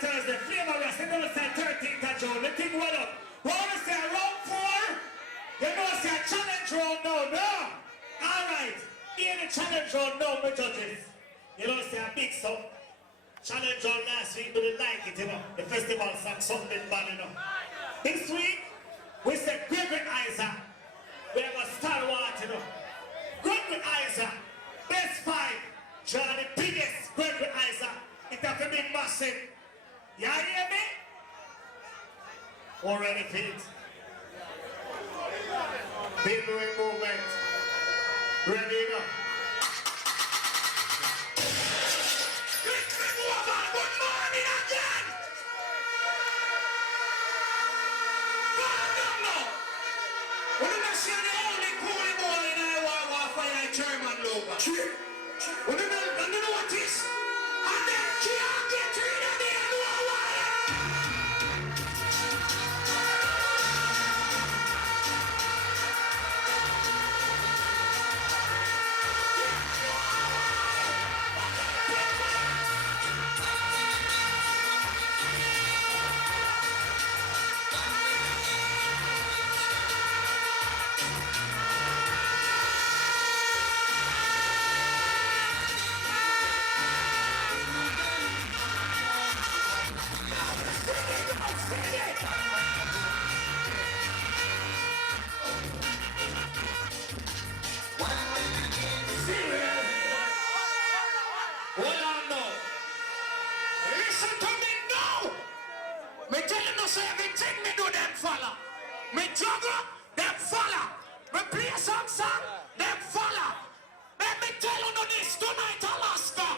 Thursday, Flavor Rest, you know say 13th of June, the thing what up? We want to say round 4, you know say challenge round now, no? Alright, here the challenge round now, my judges. You know say a big song. Challenge round last week, we didn't like it, you know. The festival song, something bad, you know. This week, we said Gregory Isaac. We have a Star Wars, you know. Gregory Isaac, best fight. John, the biggest Gregory Isaac. It has to be massive. You hear me? Already fit. Big movement. Ready enough. Good morning again. We're not seeing the only cool boy in our warfare German logo. We don't know what this. And then can't get rid of the me juggle, them follow. Me play some song, them follow. Let me tell you this tonight, Alaska.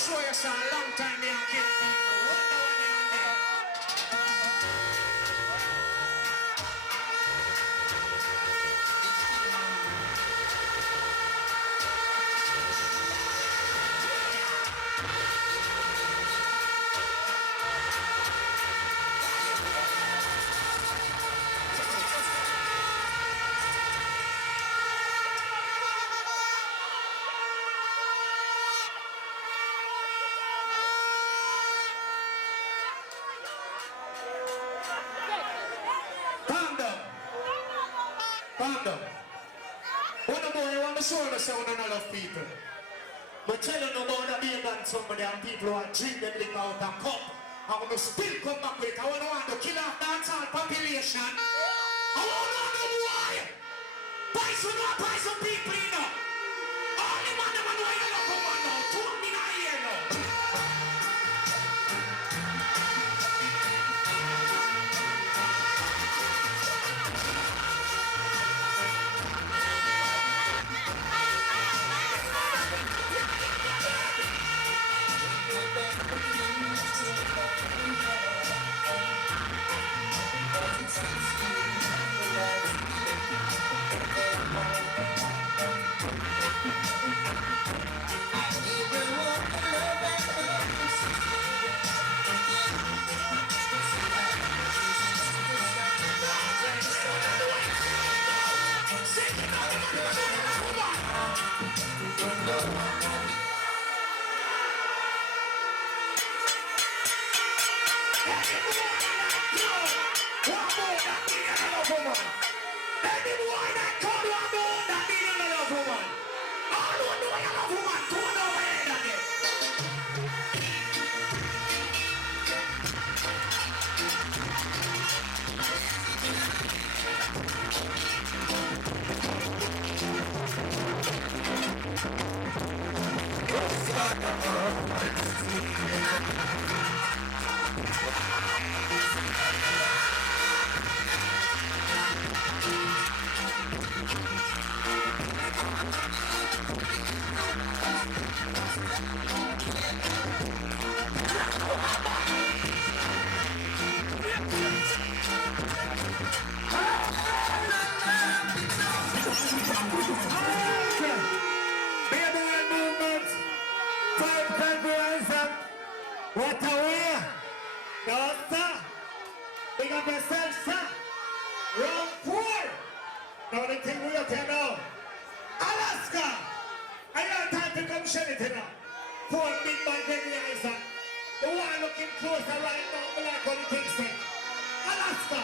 Show you some long time young kid. Say we don't love people. But tell you no about the beer than somebody and people who are drink them liquor out of cup. And when we still come back with it, I want to kill off dancehall population. I want to know why. Poison not poison people, you know. All the man know you love a man now. 2 me not here now. of yourself, sir. Round 4. Now the thing we are here now. Alaska. I got time to come shed it now. For big man Gregory Isaac. The one looking closer right now. I like what the thing said. Alaska.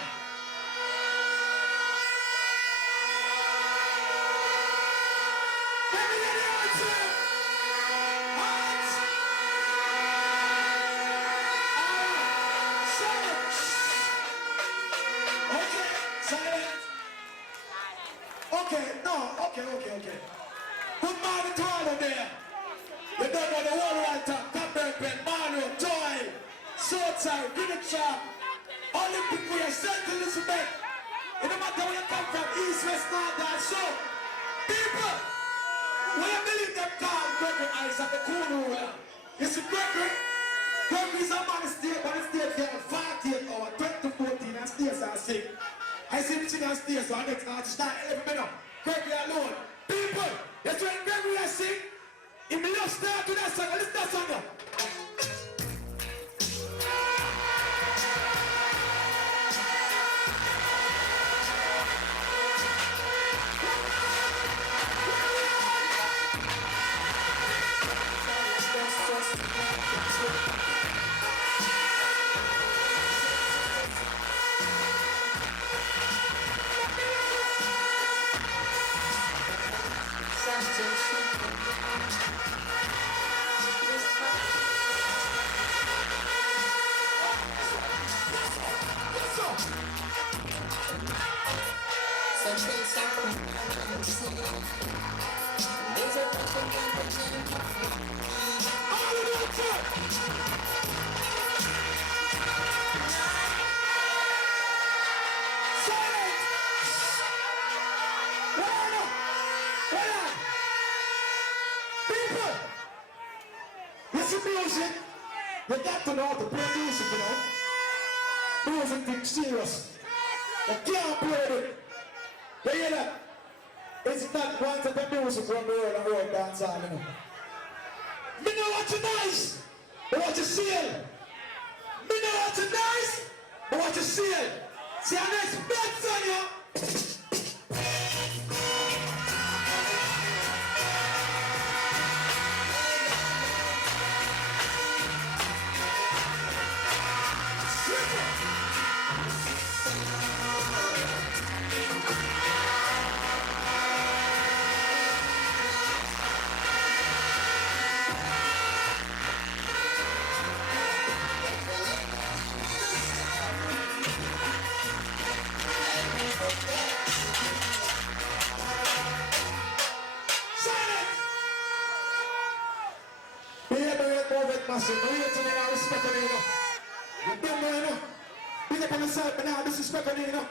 Okay. Good morning to all of there. You don't know the whole right top, Captain, Mario, Joy, Southside, Greenwich, Olympic Way, St. Elizabeth. It don't matter where you come from, East, West, North, and South. People, when you believe them call Gregory Isaac, the cool ruler. You see, Gregory is a man state, but the state here 48 hours, 2014, and states are sick. I see the children stairs, so I next artist start 11 minutes. Gregory alone. People, that's when Gregory is sick. If you just start to that song, listen to that song now. You got to know how to play music, you know. Music is serious. You can't play it. You hear that? It's not one type of music from the world and road dance on, you know. Me know what you nice, but what you seal. Me know what you nice, but what you seal. See, I expect on you. Massive, no waiting in our respect on you know. You don't know, you know. Big up on yourself, but now disrespect on you know.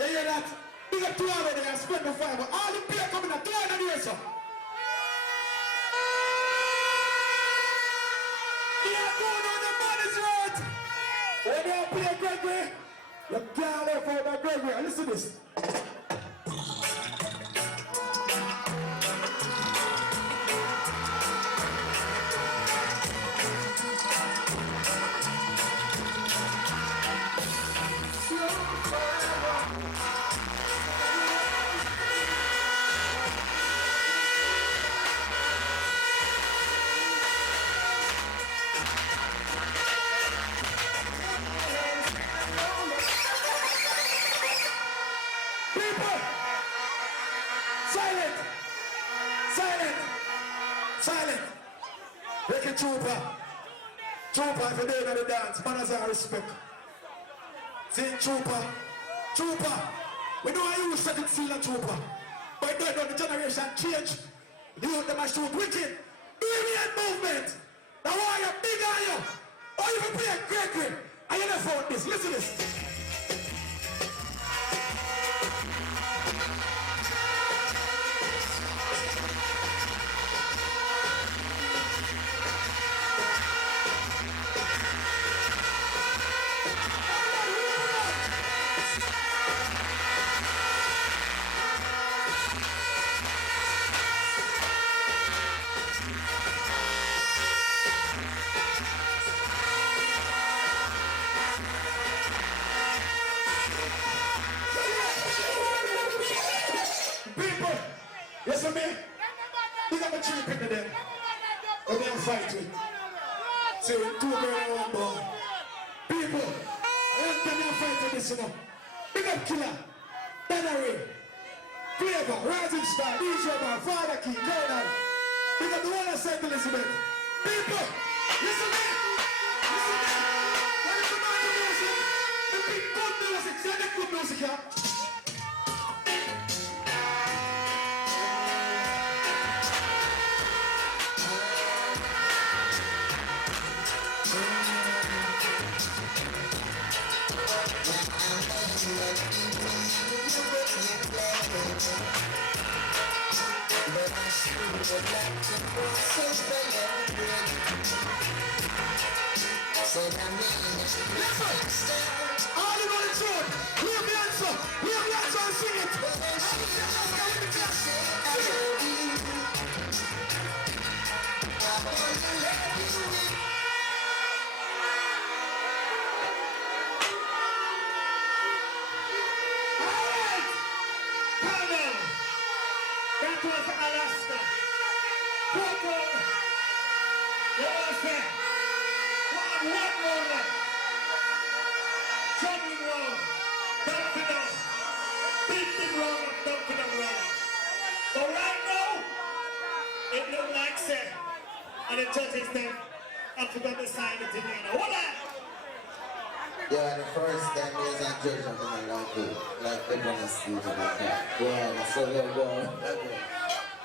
You hear that? Big up to all of them and spread the fire, but all the people coming up, 200 years, sir. We are going on the money's road. When you play Gregory, you can't live for that Gregory. Listen to this. Silent. Make it trooper. Trooper, if you're doing the dance, manners and respect. See, trooper. We know how you use second seal a trooper. But you don't know the generation change. The youth them a shoot wicked. Alien movement. Now why you big on you? Or you can play Gregory. I never found this. Listen to this. See, two girls and one boy. People, I don't come here fighting this, you know. Big up Killer, Dannery, Flavor, Rising Star, DJ Man, Father King, Jordan. Big up the one of St. Elizabeth. People, listen me. Listen me. When you come out to music, the big good music, say the good music, yeah? All about the tune. Hear me answer. Hear me answer and sing it. Alright! Calm down. That was Alaska. Coco. You understand? One more left. Jumping roll. Dumping up. Big roll. Dumping up roll. But right now, it look like say, and the judges then, I forgot to sign it in here. Hold on. Yeah, the first time there's a judge of the like it. Like they're gonna see it like that. Yeah, so they'll go on.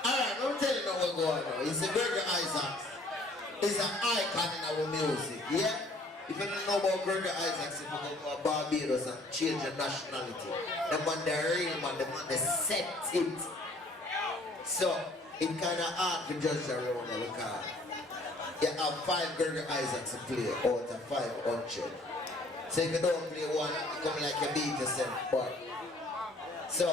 Alright, I'm telling you what's going on. It's a Gregory Isaacs. It's an icon in our music, yeah? If you don't know about Gregory Isaacs, if you go to Barbados and change your nationality, the man the real man, the man that set it. So, it's kind of hard to judge around the because you have 5 Gregory Isaacs to play out of 500. So if you don't play one, you come like you beat yourself, but so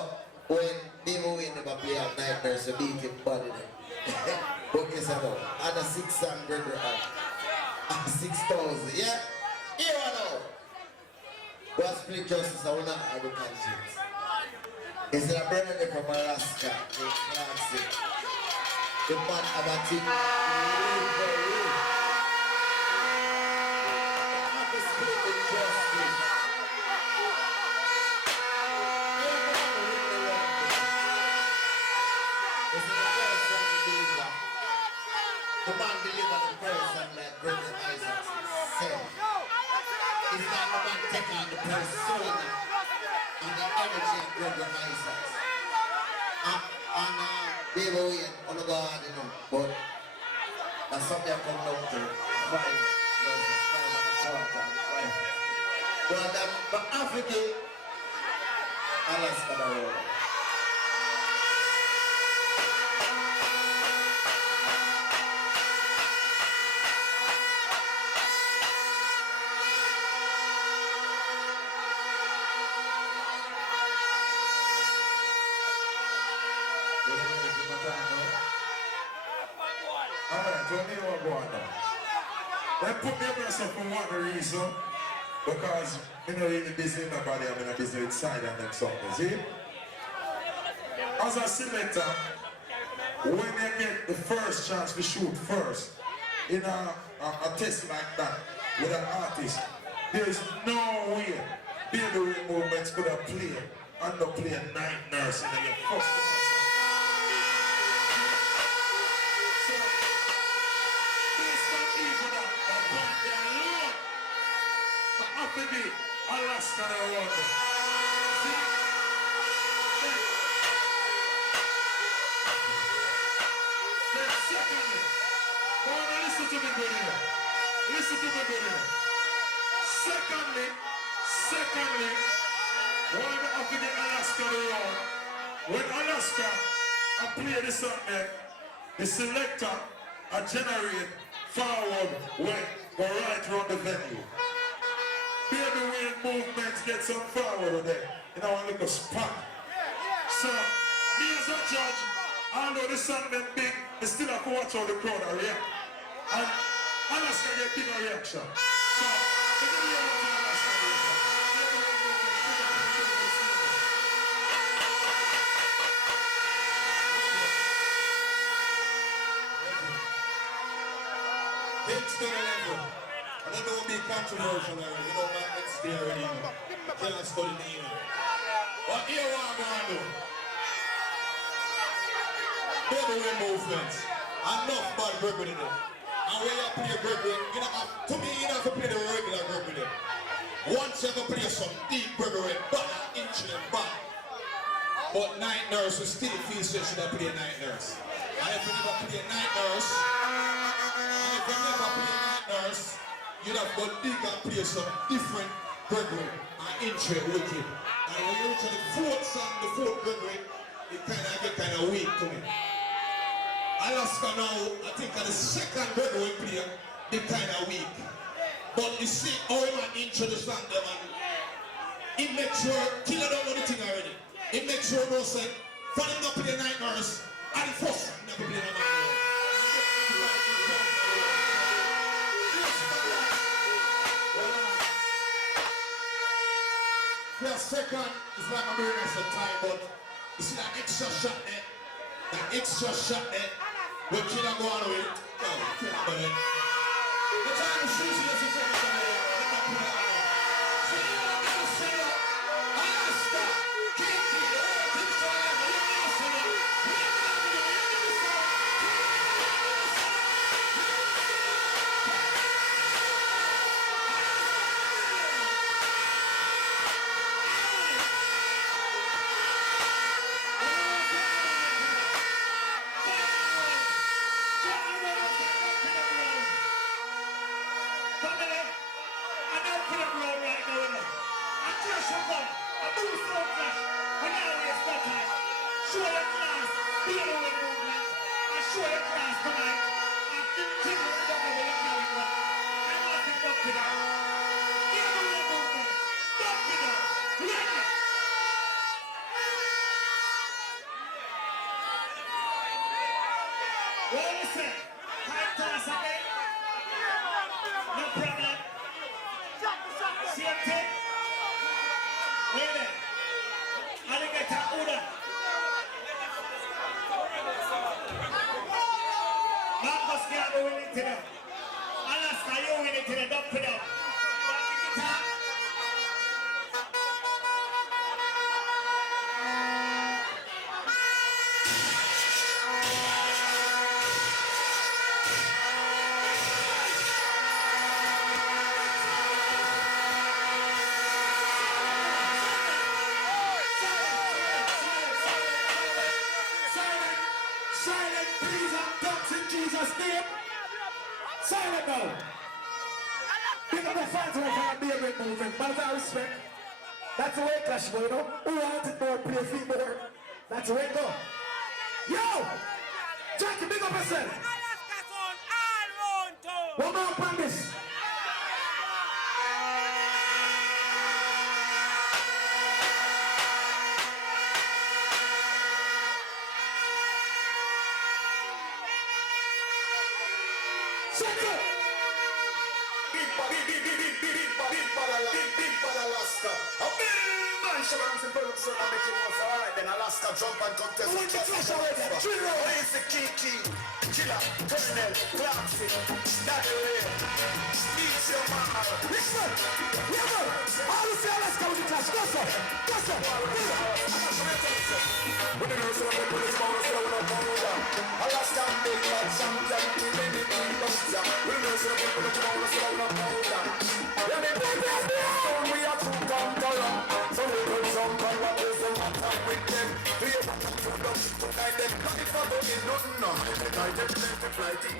when people win never play at Nightmares, you beat him body then. But guess what? And a 600 and 6,000, yeah? Here I know. But split justice, I will not have a conscience. It's a brother from Alaska, in Classic. The man of a team. The man delivered the person like Gregory Isaacs said. It's not the man taking on the persona and the energy of Gregory Isaacs. And they were in on the God, you know, but that's something I come down to 5 versus 5 and a quarter. But for Africa, Alaska, the world. Alright, what do you want to go on now? They put me up there for one reason. Because I'm not really busy with nobody, I'm in a busy with side and them something, see? As a selector, when you get the first chance to shoot first, in a test like that, with an artist, there's no way Baby Ray Movements could have played and not play Night Nurse in your first episode. So, based on even that, upon their Lord, I have to be Alaska the world. See? Then secondly, listen to me good here. Listen to me good here. Secondly, why I have to get Alaska the world? When Alaska I play this song there, the selector I generate forward when go right around the venue. Baby Ray Movements get some forward there in our little spot. So, me as a judge, although this song them big, I still have to watch how the crowd are react. And Alaska get bigger reaction. So, if you hear what Alaska reaction, Kingston 11. controversial already. You know, my next day already. Can't study the evening. But here what I'm going to do. Breakaway movements. Enough bad Gregory in it. And when you play Gregory, you know, to me, you don't have to play the regular Gregory. Once you have to play some deep Gregory, but an inch in the back. But night nurse will still feel so you should have played night nurse. And if you never play night nurse, you'd have got dig and play some different Gregory and intro with it. And when you reach the fourth song, the fourth Gregory, it get kind of weak to me. Alaska now, I think the second Gregory play, it kind of weak. But you see how he intro the song them and it makes sure, Killer don't know the thing already. It makes sure no say, for him not play night nurse, and the first song never play no man. The second is like a very nice time, but you see that extra shot there, when Killer go on with it, Killer go ahead. The time is shooting us in front of the That's the way Clash go, you know? Who wants it more, play feet more? That's the way it go. Yo! Jackie, big up yourself! One more promise! Alright then, Alaska jump and contest. Who the flash already? Trino! Where's the Kiki? Killer, Colonel, Clarkson, Daddy Ray. Meet your mama. Listen! Listen! All you see Alaska with the clash. Go sir! Go sir! When the nurse of the police power say when I come over, Alaska big bad champion, kill anything but ya. When the nurse of the police power say when I come over, when they put their down, we are too conqueror. So we will jump and what is the matter with them? Do you want to put them tonight? Them not if I don't need nothing, no. I them to fighting.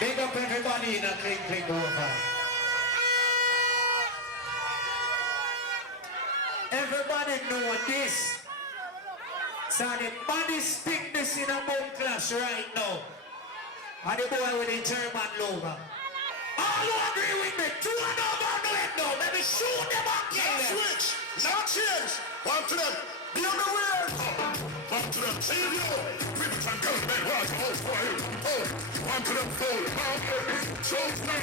Big up everybody in a cling over. Everybody know this. So the baddest thickness in a bone clash right now. And the boy with the German logo. All who agree with me, two and over do it now. Let me shoot them and kill them. Switch, now change. One to them. The other way. Back to them, see you. Women and girls, men, watch all for you. Oh, one to them, fold. Show now.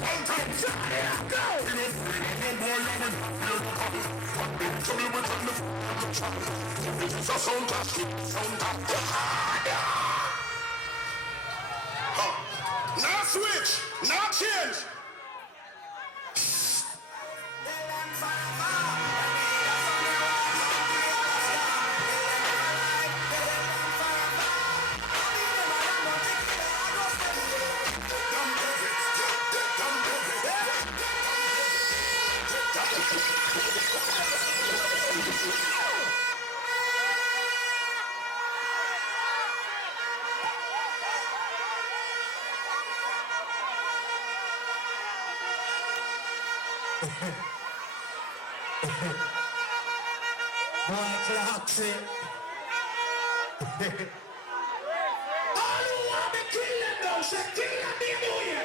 One time, shut it up, go. You know, no more young and trouble with the it's a sound clash, sound clash. Now switch, now change. All who want to kill them now, say kill them, they do it.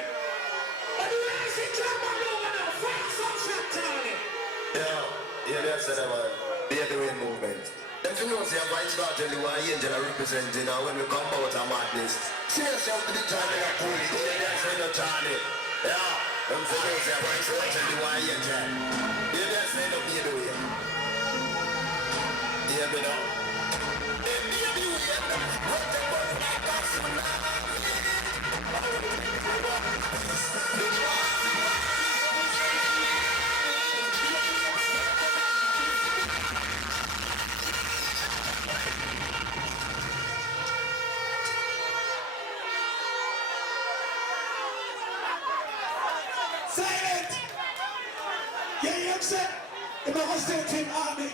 But the way I see Trump and Logan now, find some shot, Charlie. Yeah, that's the way movement. If you know, say, I'm going to start telling you what Angel are representing now when we come out of madness. See yourself to the Charlie that cool. Yeah, that's the Charlie. Yeah, I'm saying, say, I'm going to start telling you what Angel. Yeah, that's the way. Yeah, but now. Silent! Yeah, you upset? If I was sent to him army,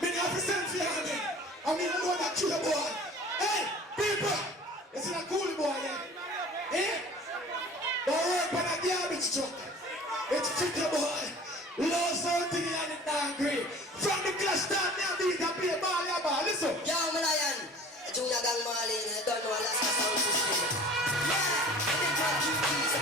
many of us sent to the army. I mean, I know that killer boy. Hey, people! It's not a cool boy, yeah? Eh? Don't work on a garbage truck. It's tricky boy. Love something in the angry. From the clash down there, these are play ball, yeah, ball. Listen. Yo, Malayan, Junior Gang Marley, don't know Alaska sound system. Yeah, big one, QT's a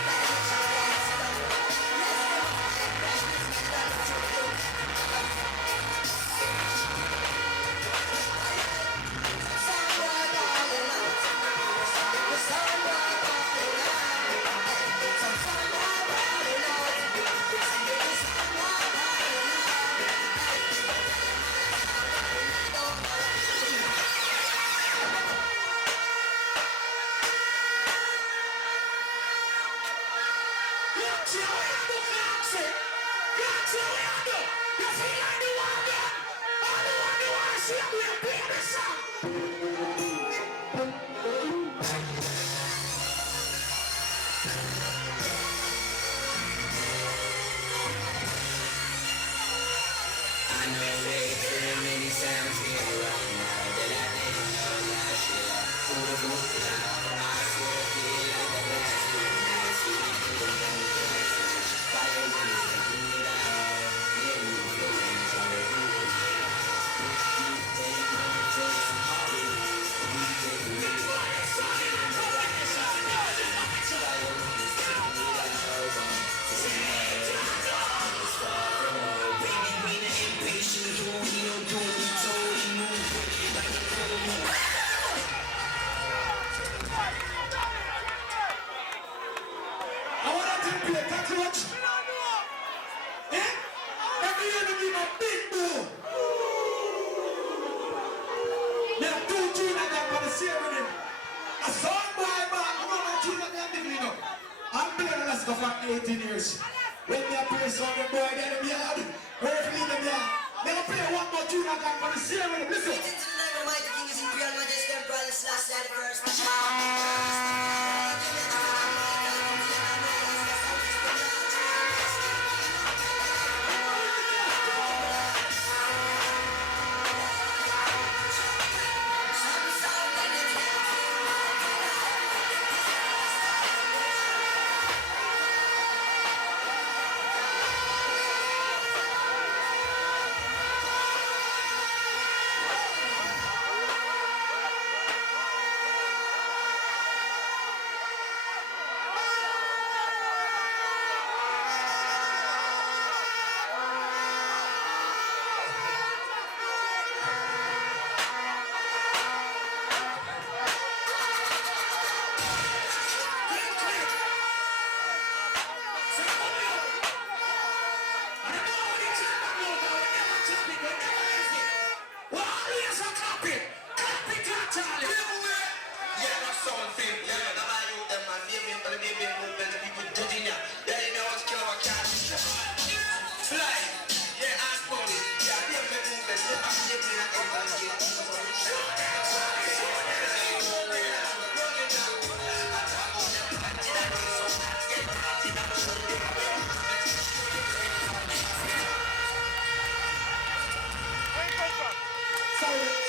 For 18 years. When they play some boy, get them yard. Hopefully them yard. They play one more tune I got for the share with them. Listen. Greetings to the name of Mighty King is Imperial Majesty Emperor /Lady First.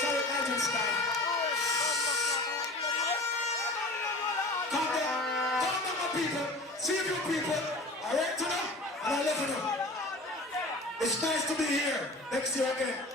Sorry, Nigel style. Calm down, my people. See you people. All right, to them, and I love you. It's nice to be here. Next year again.